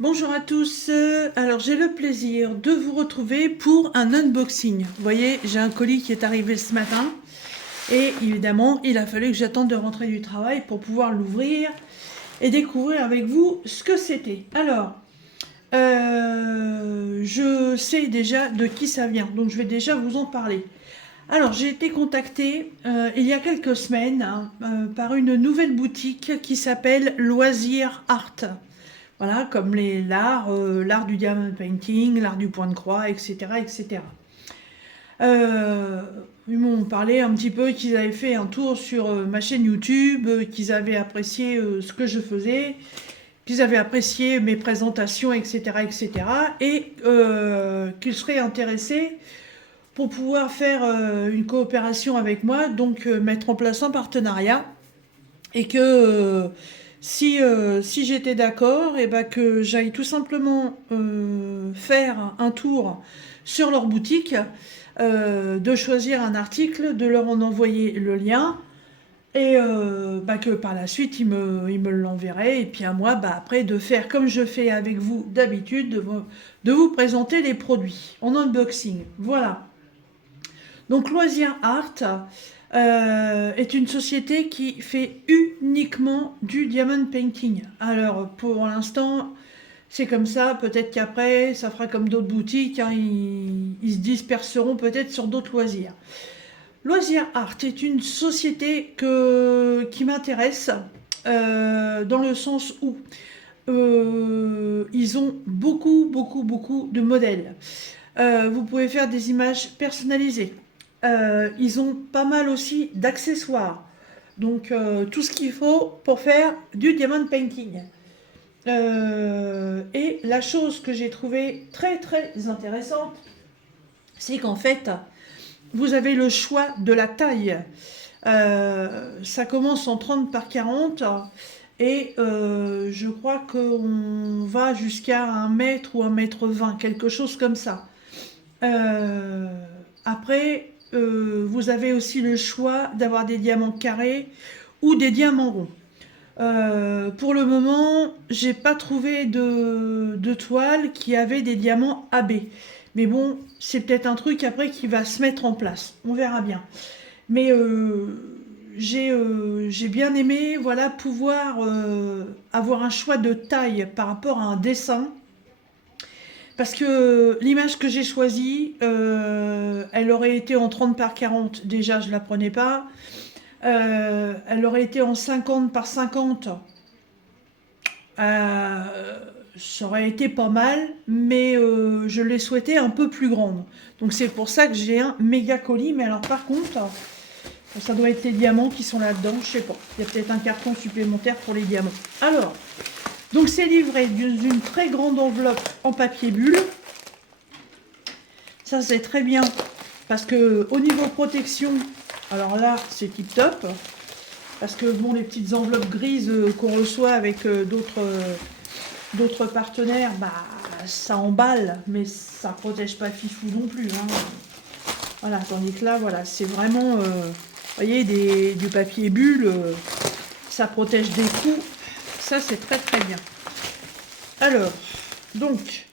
Bonjour à tous, alors j'ai le plaisir de vous retrouver pour un unboxing. Vous voyez, j'ai un colis qui est arrivé ce matin et évidemment il a fallu que j'attende de rentrer du travail pour pouvoir l'ouvrir et découvrir avec vous ce que c'était. Alors, je sais déjà de qui ça vient, donc je vais déjà vous en parler. Alors, j'ai été contactée il y a quelques semaines par une nouvelle boutique qui s'appelle Loisir Art. Voilà, comme l'art du diamond painting, l'art du point de croix, etc. etc. Euh, Ils m'ont parlé un petit peu qu'ils avaient fait un tour sur ma chaîne YouTube, qu'ils avaient apprécié ce que je faisais, qu'ils avaient apprécié mes présentations, etc. etc. et qu'ils seraient intéressés pour pouvoir faire une coopération avec moi, donc mettre en place un partenariat et que si j'étais d'accord, et ben que j'aille tout simplement faire un tour sur leur boutique, de choisir un article, de leur en envoyer le lien, et que par la suite ils me l'enverraient, et puis à moi après de faire comme je fais avec vous d'habitude, de vous présenter les produits en unboxing. Voilà. Donc Loisir Art est une société qui fait uniquement du diamond painting. Alors pour l'instant, c'est comme ça, peut-être qu'après, ça fera comme d'autres boutiques, hein, ils se disperseront peut-être sur d'autres loisirs. Loisir Art est une société qui m'intéresse, dans le sens où ils ont beaucoup, beaucoup, beaucoup de modèles. Vous pouvez faire des images personnalisées. Ils ont pas mal aussi d'accessoires. Donc tout ce qu'il faut pour faire du diamond painting. Et la chose que j'ai trouvée très très intéressante, c'est qu'en fait, vous avez le choix de la taille. Ça commence en 30 par 40 et je crois qu'on va jusqu'à 1 mètre ou 1 mètre 20, quelque chose comme ça. Après, vous avez aussi le choix d'avoir des diamants carrés ou des diamants ronds. Pour le moment, j'ai pas trouvé de toile qui avait des diamants AB. Mais bon, c'est peut-être un truc après qui va se mettre en place. On verra bien. Mais j'ai bien aimé, voilà, pouvoir avoir un choix de taille par rapport à un dessin. Parce que l'image que j'ai choisie, elle aurait été en 30 par 40. Déjà, je la prenais pas. Elle aurait été en 50 par 50. Euh, Ça aurait été pas mal, mais je l'ai souhaité un peu plus grande. Donc c'est pour ça que j'ai un méga colis. Mais alors par contre, ça doit être les diamants qui sont là-dedans. Je sais pas. Il y a peut-être un carton supplémentaire pour les diamants. Alors, donc c'est livré d'une très grande enveloppe en papier bulle. Ça c'est très bien parce que au niveau protection, alors là c'est tip top. Parce que bon, les petites enveloppes grises qu'on reçoit avec d'autres partenaires, bah ça emballe, mais ça protège pas fifou non plus. Hein. Voilà, tandis que là, voilà, c'est vraiment, vous voyez, du papier bulle, ça protège des coups. Ça c'est très très bien. Alors, donc,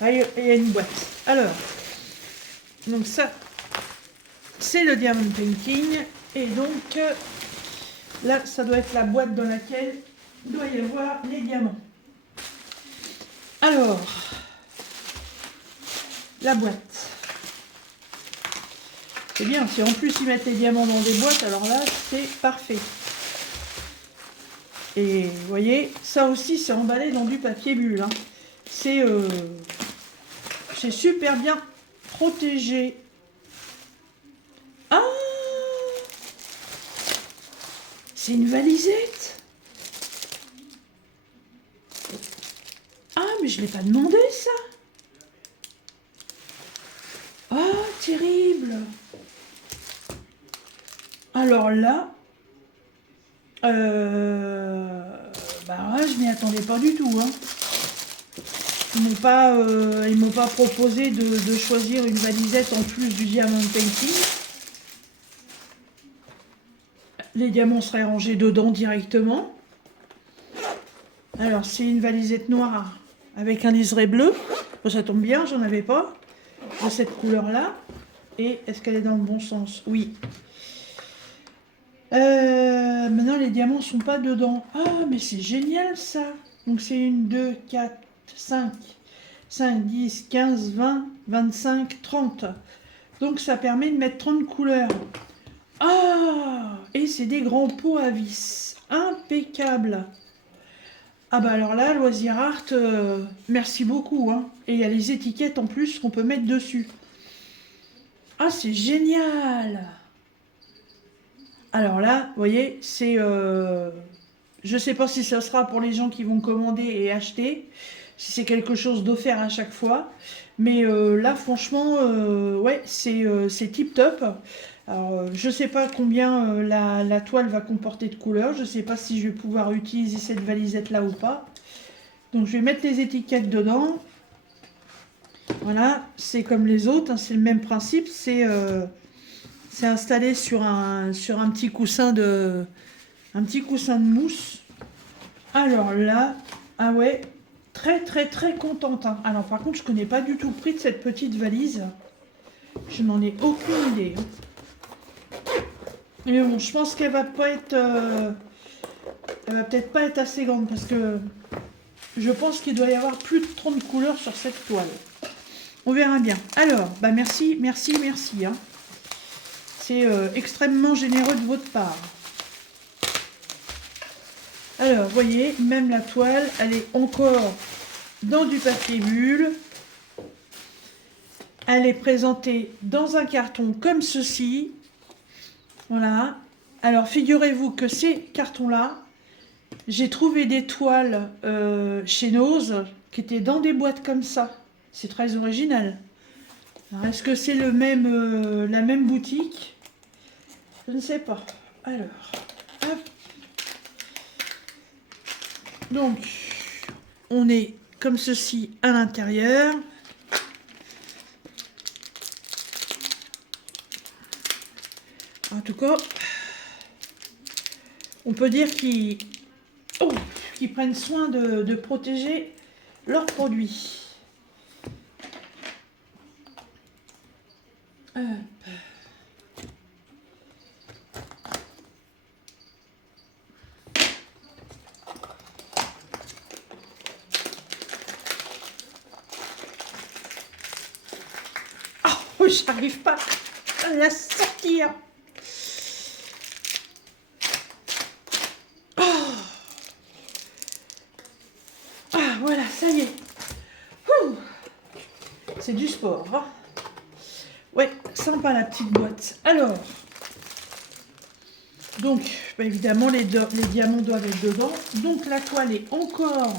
là, il y a une boîte. Alors, donc ça, c'est le diamond painting, et donc là, ça doit être la boîte dans laquelle il doit y avoir les diamants. Alors, la boîte. C'est bien, si en plus ils mettent les diamants dans des boîtes, alors là, c'est parfait. Et vous voyez, ça aussi, c'est emballé dans du papier bulle. Hein. C'est super bien protégé. Ah, c'est une valisette. Ah, mais je ne l'ai pas demandé, ça. Ah, terrible. Alors là, je m'y attendais pas du tout. Hein. Ils m'ont pas proposé de choisir une valisette en plus du diamond painting. Les diamants seraient rangés dedans directement. Alors, c'est une valisette noire avec un liseré bleu. Bon, ça tombe bien, j'en avais pas de cette couleur-là. Et est-ce qu'elle est dans le bon sens? Oui. Maintenant, les diamants sont pas dedans. Ah, mais c'est génial ça. Donc c'est 1, 2, 4, 5, 5, 10, 15, 20, 25, 30. Donc ça permet de mettre 30 couleurs. Ah, et c'est des grands pots à vis. Impeccable. Ah bah alors là, Loisir Art, merci beaucoup. Hein. Et il y a les étiquettes en plus qu'on peut mettre dessus. Ah, c'est génial. Alors là, vous voyez, c'est... je ne sais pas si ce sera pour les gens qui vont commander et acheter, si c'est quelque chose d'offert à chaque fois. Mais là, franchement, ouais, c'est tip top. Alors, je ne sais pas combien la toile va comporter de couleurs. Je ne sais pas si je vais pouvoir utiliser cette valisette-là ou pas. Donc, je vais mettre les étiquettes dedans. Voilà, c'est comme les autres, hein, c'est le même principe. C'est installé sur un petit coussin de mousse. Alors là, ah ouais, très très très contente. Hein. Alors par contre, je connais pas du tout le prix de cette petite valise. Je n'en ai aucune idée. Mais bon, je pense qu'elle va pas être, elle va peut-être pas être assez grande parce que je pense qu'il doit y avoir plus de 30 couleurs sur cette toile. On verra bien. Alors, bah merci, merci, merci. Hein. C'est extrêmement généreux de votre part. Alors, vous voyez, même la toile, elle est encore dans du papier bulle. Elle est présentée dans un carton comme ceci. Voilà. Alors, figurez-vous que ces cartons-là, j'ai trouvé des toiles chez Nose qui étaient dans des boîtes comme ça. C'est très original. Est-ce que c'est la même boutique? Je ne sais pas. Alors, hop. Donc, on est comme ceci à l'intérieur. En tout cas, on peut dire qu'ils prennent soin de protéger leurs produits. Hop. Oh, j'arrive pas à la sortir. Voilà, ça y est. C'est du sport. Hein. Ouais, sympa la petite boîte. Alors, donc, bah évidemment, les diamants doivent être dedans. Donc, la toile est encore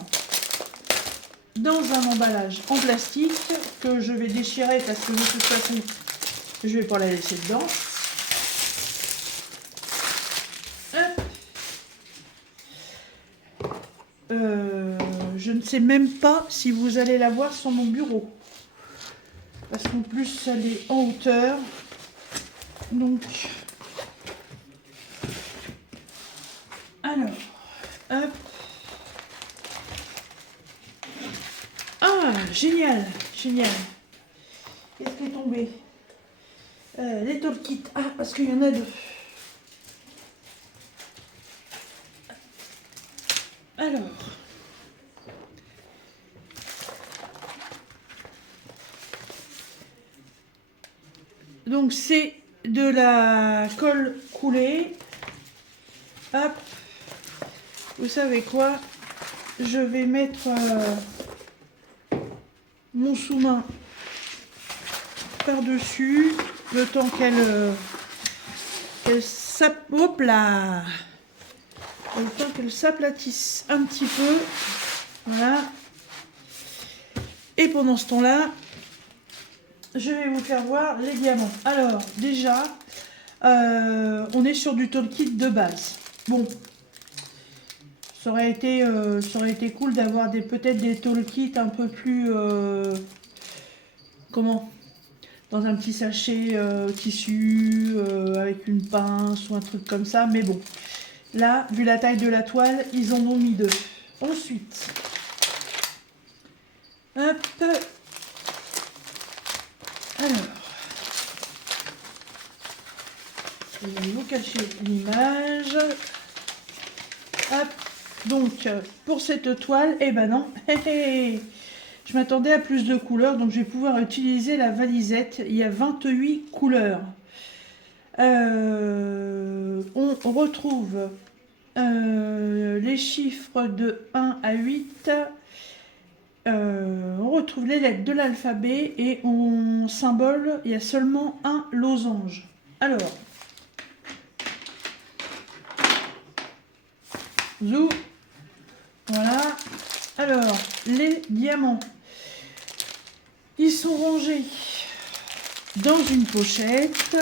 dans un emballage en plastique que je vais déchirer parce que de toute façon, je vais pas la laisser dedans. Je ne sais même pas si vous allez la voir sur mon bureau. Parce qu'en plus, elle est en hauteur. Donc, alors, hop. Ah, génial, génial. Qu'est-ce qui est tombé? Les Tool Kit. Ah, parce qu'il y en a deux. Alors. Donc c'est de la colle coulée. Hop. Vous savez quoi? Je vais mettre mon sous-main par-dessus le temps qu'elle hop là. Le temps qu'elle s'aplatisse un petit peu. Voilà. Et pendant ce temps-là, je vais vous faire voir les diamants. Alors, déjà, on est sur du Tool Kit de base. Bon, ça aurait été cool d'avoir peut-être des Tool Kits un peu plus... comment? Dans un petit sachet tissu, avec une pince ou un truc comme ça. Mais bon, là, vu la taille de la toile, ils en ont mis deux. Ensuite... Hop. Alors, je vais vous cacher l'image. Hop. Donc, pour cette toile, eh ben non. Je m'attendais à plus de couleurs, donc je vais pouvoir utiliser la valisette. Il y a 28 couleurs. On retrouve les chiffres de 1 à 8. On retrouve les lettres de l'alphabet et en symbole, il y a seulement un losange. Alors, zou, voilà. Alors, les diamants, ils sont rangés dans une pochette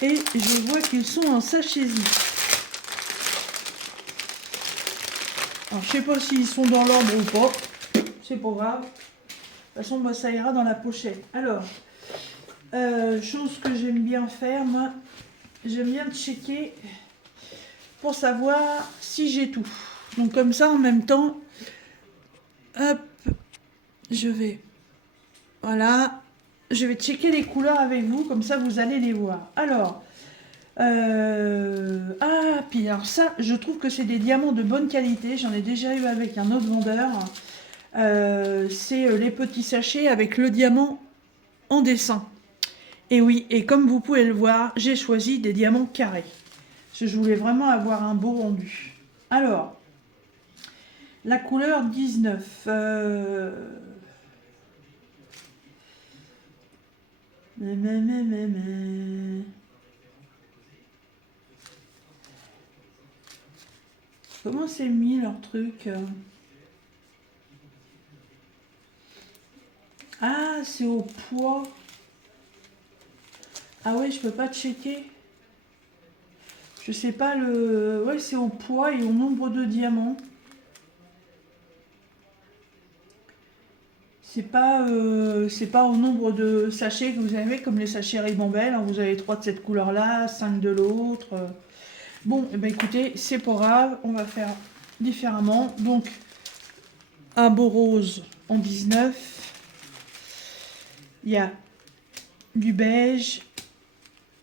et je vois qu'ils sont en sachet-y. Alors, je sais pas s'ils sont dans l'ordre ou pas, c'est pas grave. De toute façon, moi, ça ira dans la pochette. Alors, chose que j'aime bien faire, moi, j'aime bien checker pour savoir si j'ai tout. Donc, comme ça, en même temps, hop, je vais, voilà, je vais checker les couleurs avec vous, comme ça, vous allez les voir. Alors, puis alors ça, je trouve que c'est des diamants de bonne qualité. J'en ai déjà eu avec un autre vendeur. C'est les petits sachets avec le diamant en dessin. Et oui, et comme vous pouvez le voir, j'ai choisi des diamants carrés. Parce que je voulais vraiment avoir un beau rendu. Alors, la couleur 19. Comment c'est mis leur truc? Ah, c'est au poids. Ah ouais, je peux pas checker. Je sais pas le... Ouais, c'est au poids et au nombre de diamants. C'est pas au nombre de sachets que vous avez, comme les sachets Ribambelle. Hein, vous avez 3 de cette couleur-là, 5 de l'autre. Bon, et ben écoutez, c'est pas grave, on va faire différemment. Donc, un beau rose en 19. Il y a du beige,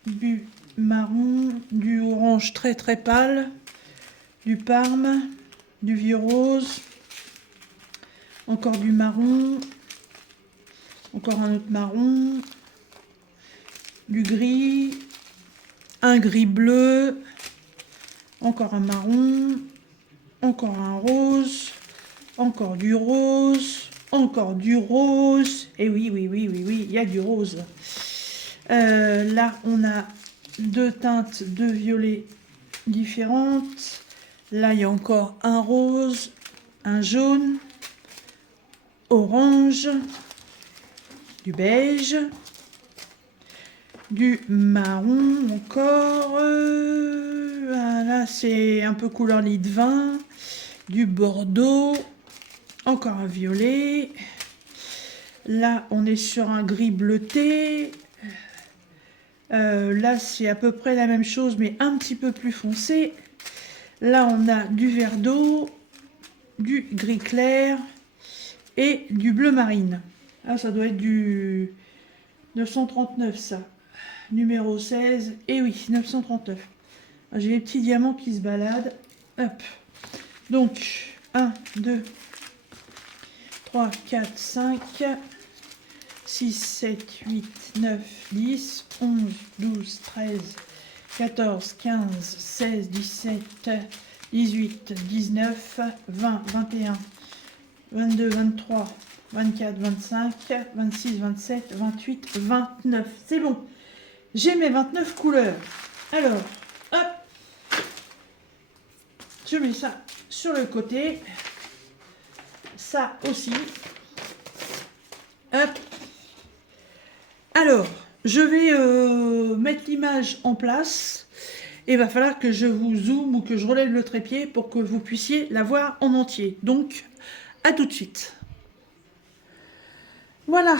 du marron, du orange très très pâle, du parme, du vieux rose, encore du marron, encore un autre marron, du gris, un gris bleu, encore un marron, encore un rose, encore du rose, encore du rose, et oui, il y a du rose. Là, on a 2 teintes de violet différentes. Là, il y a encore un rose, un jaune, orange, du beige, du marron encore. Voilà, c'est un peu couleur lit de vin, du bordeaux, encore un violet. Là, on est sur un gris bleuté. Là, c'est à peu près la même chose, mais un petit peu plus foncé. Là, on a du vert d'eau, du gris clair et du bleu marine. Ah, ça doit être du 939, ça. Numéro 16. Et oui, 939. J'ai les petits diamants qui se baladent. Hop. Donc, 1, 2, 3, 4, 5... 6, 7, 8, 9, 10, 11, 12, 13, 14, 15, 16, 17, 18, 19, 20, 21, 22, 23, 24, 25, 26, 27, 28, 29. C'est bon. J'ai mes 29 couleurs. Alors, hop. Je mets ça sur le côté. Ça aussi. Hop. Alors, je vais mettre l'image en place et il va falloir que je vous zoome ou que je relève le trépied pour que vous puissiez la voir en entier. Donc, à tout de suite. Voilà,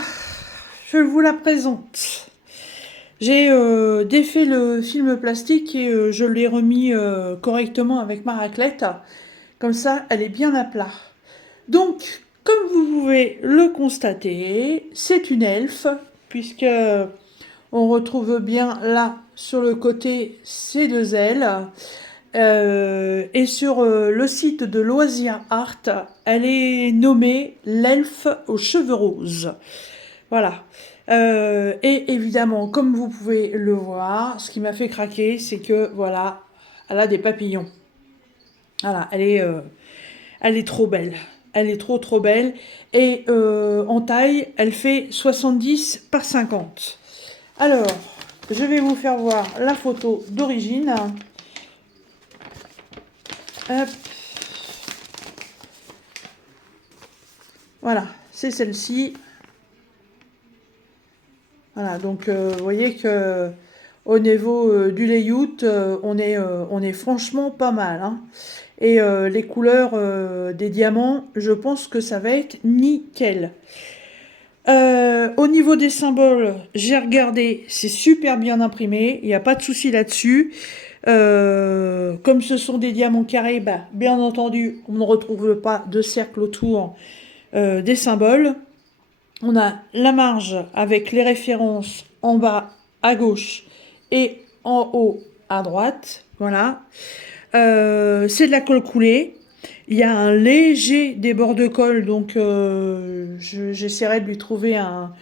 je vous la présente. J'ai défait le film plastique et je l'ai remis correctement avec ma raclette. Comme ça, elle est bien à plat. Donc, comme vous pouvez le constater, c'est une elfe, puisque on retrouve bien là, sur le côté, ces deux ailes. Et sur le site de Loisirs Art, elle est nommée l'elfe aux cheveux roses. Voilà. Et évidemment, comme vous pouvez le voir, ce qui m'a fait craquer, c'est que, voilà, elle a des papillons. Voilà, elle est trop belle. Elle est trop belle. Et en taille, elle fait 70 par 50. Alors, je vais vous faire voir la photo d'origine. Hop. Voilà, c'est celle-ci. Voilà, donc vous voyez que au niveau du layout, on est franchement pas mal, hein. Et les couleurs des diamants, je pense que ça va être nickel. Au niveau des symboles, j'ai regardé, c'est super bien imprimé, il n'y a pas de souci là-dessus. Comme ce sont des diamants carrés, bah, bien entendu, on ne retrouve pas de cercle autour des symboles. On a la marge avec les références en bas à gauche et en haut à droite. Voilà. C'est de la colle coulée. Il y a un léger débord de colle, donc j'essaierai de lui trouver un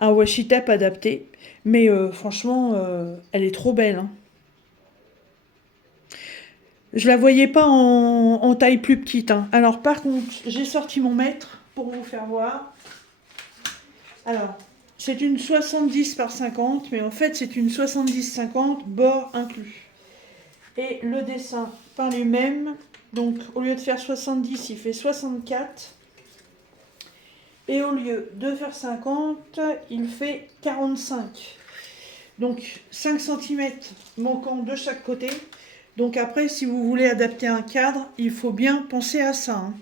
washi tape adapté. Mais franchement, elle est trop belle, hein. Je la voyais pas en taille plus petite, hein. Alors par contre, j'ai sorti mon mètre pour vous faire voir. Alors, c'est une 70 par 50, mais en fait c'est une 70-50, bord inclus. Et le dessin par lui-même, donc au lieu de faire 70, il fait 64. Et au lieu de faire 50, il fait 45. Donc 5 cm manquant de chaque côté. Donc après, si vous voulez adapter un cadre, il faut bien penser à ça, hein.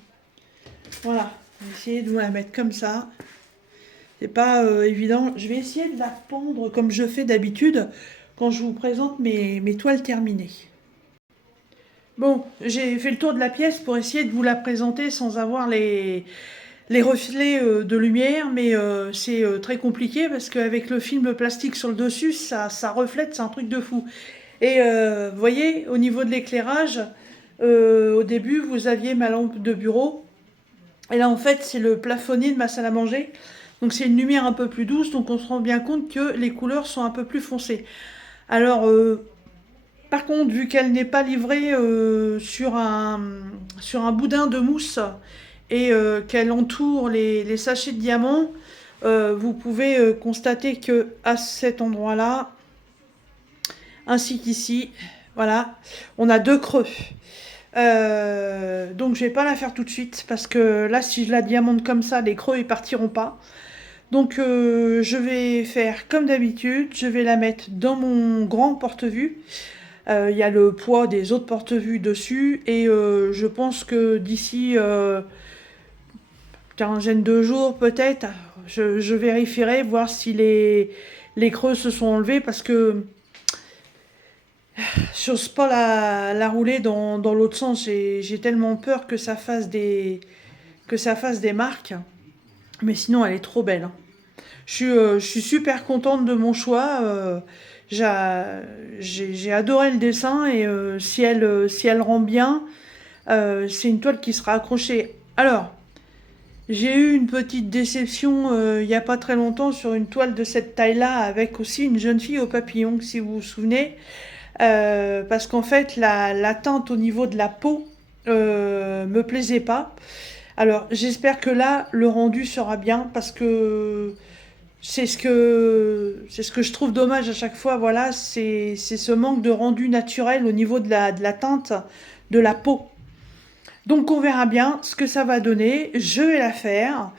Voilà, je vais essayer de vous la mettre comme ça. C'est pas évident. Je vais essayer de la pendre comme je fais d'habitude quand je vous présente mes toiles terminées. Bon, j'ai fait le tour de la pièce pour essayer de vous la présenter sans avoir les reflets de lumière, mais c'est très compliqué parce qu'avec le film plastique sur le dessus, ça reflète, c'est un truc de fou. Et vous voyez, au niveau de l'éclairage, au début, vous aviez ma lampe de bureau. Et là, en fait, c'est le plafonnier de ma salle à manger. Donc c'est une lumière un peu plus douce, donc on se rend bien compte que les couleurs sont un peu plus foncées. Alors, par contre, vu qu'elle n'est pas livrée sur un boudin de mousse et qu'elle entoure les sachets de diamants, vous pouvez constater que à cet endroit-là, ainsi qu'ici, voilà, on a deux creux. Donc je vais pas la faire tout de suite parce que là, si je la diamante comme ça, les creux ils partiront pas. Donc je vais faire comme d'habitude, je vais la mettre dans mon grand porte-vue. Il y a le poids des autres porte-vues dessus et je pense que d'ici quinzaine de jours peut-être, je vérifierai voir si les creux se sont enlevés parce que j'ose pas la rouler dans l'autre sens. J'ai tellement peur que ça fasse des marques. Mais sinon, elle est trop belle, hein. Je suis super contente de mon choix. J'ai adoré le dessin et si elle rend bien, c'est une toile qui sera accrochée. Alors, j'ai eu une petite déception il n'y a pas très longtemps sur une toile de cette taille-là avec aussi une jeune fille au papillon, si vous vous souvenez. Parce qu'en fait, la teinte au niveau de la peau me plaisait pas. Alors, j'espère que là, le rendu sera bien parce que c'est ce que je trouve dommage à chaque fois. Voilà, c'est ce manque de rendu naturel au niveau de la teinte de la peau. Donc, on verra bien ce que ça va donner. Je vais la faire.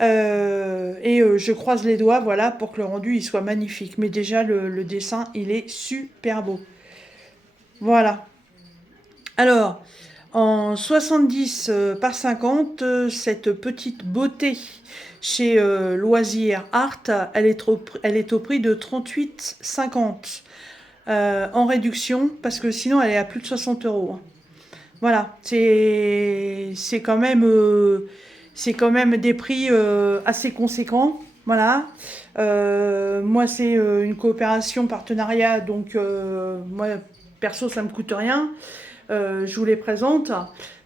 Et je croise les doigts, voilà, pour que le rendu il soit magnifique. Mais déjà, le dessin, il est super beau. Voilà. Alors, en 70 par 50, cette petite beauté chez Loisirs Art, elle est au prix de 38,50 en réduction, parce que sinon elle est à plus de 60 euros, hein. Voilà, c'est quand même c'est quand même des prix assez conséquents. Voilà. Moi, c'est une coopération, partenariat, donc moi, perso, ça me coûte rien. Je vous les présente.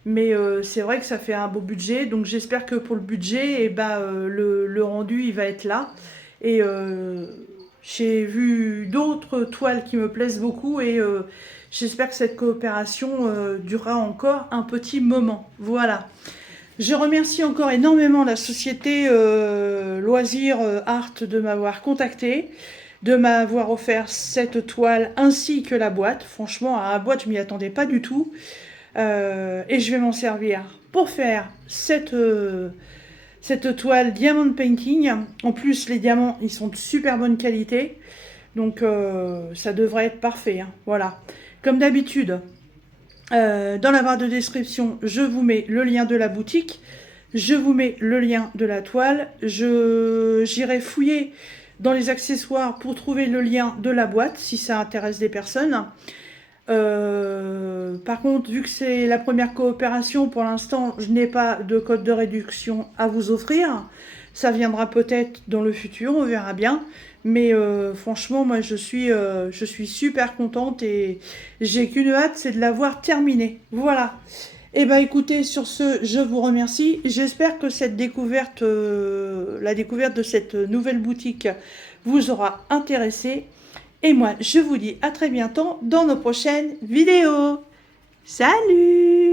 Mais c'est vrai que ça fait un beau budget. Donc j'espère que pour le budget, le rendu, il va être là. Et j'ai vu d'autres toiles qui me plaisent beaucoup. Et j'espère que cette coopération durera encore un petit moment. Voilà. Je remercie encore énormément la société Loisirs Art de m'avoir contacté, de m'avoir offert cette toile ainsi que la boîte. Franchement, à la boîte, je m'y attendais pas du tout. Et je vais m'en servir pour faire cette toile Diamond Painting. En plus, les diamants, ils sont de super bonne qualité. Donc, ça devrait être parfait. Hein. Voilà. Comme d'habitude, dans la barre de description, je vous mets le lien de la boutique. Je vous mets le lien de la toile. J'irai fouiller dans les accessoires pour trouver le lien de la boîte, si ça intéresse des personnes. Par contre, vu que c'est la première coopération, pour l'instant, je n'ai pas de code de réduction à vous offrir. Ça viendra peut-être dans le futur, on verra bien. Mais franchement, moi, je suis super contente et j'ai qu'une hâte, c'est de l'avoir terminée. Voilà. Et ben écoutez, sur ce, je vous remercie. J'espère que cette découverte, la découverte de cette nouvelle boutique vous aura intéressé. Et moi, je vous dis à très bientôt dans nos prochaines vidéos. Salut!